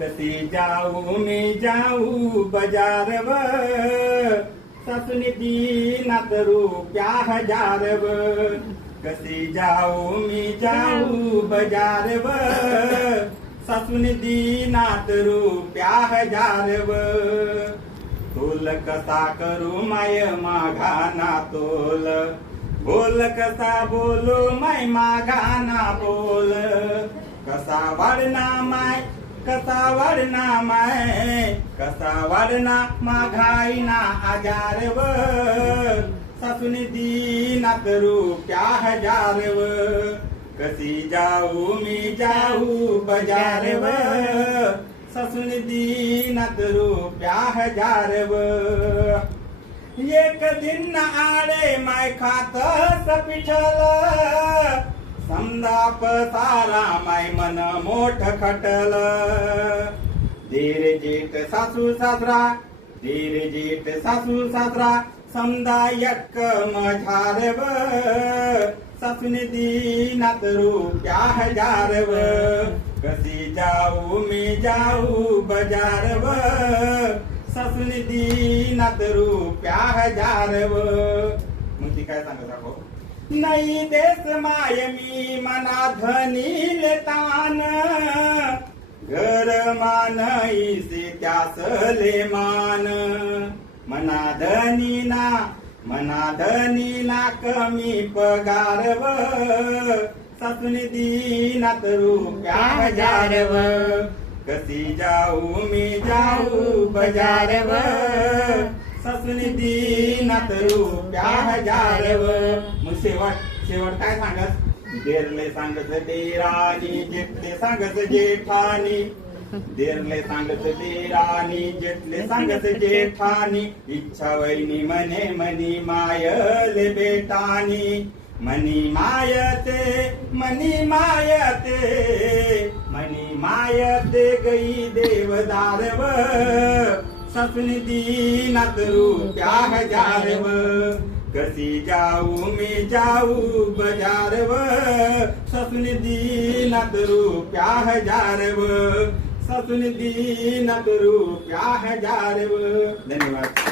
कसी जाऊ मी जाऊ बजारव ससुनी दीनात रुपया हजारव कसी जाऊ मी जाऊ बजारव ससुनी दीनात रुपया हजारव तोल कसा करू माय माघाना तोल बोल कसा बोलू माय माघाना बोल कसा वाढना माय कसा वाढना माय कसा वाढना माघाईना आजारव सासूने दीनात रुपया हजारव कसी जाऊ मी जाऊ बजारव सासूने दीनात रुपया हजारव एक दिन आडे माय खात पिठल समदाप सारा माय मन मोठ खटल धीर जेठ सासू सासरा धीर जेठ सासू सासरा समदा यक्क मझारव सासूने दीनात रुपया हजारव कसी जाऊ मी जाऊ बजारव सासूने दीनात रुपया हजारव मग ती काय सांगत राखो नाही देश माय मी मना धनी लेतान घर मान इसे त्यासले मान मना धनी ना कमी पगारव सासूने दीनात रुपया हजारव कसी जाऊ मी जाऊ बजारव सासूने दीनात रुपया हजारव मग शेवट काय सांगत देरले सांगत देरानी जेठले सांगत जेठानी देरले सांगत देरानी जेठले सांगत जेठानी इच्छा वैनी मने मनी मायले बेटानी मनी मायते मनी मायते गई देवदारव सासूने दीनात रुपया हजारव कसी जाऊ मी जाऊ बजारव सासूने दीनात रुपया हजारव सासूने दीनात रुपया हजारव धन्यवाद।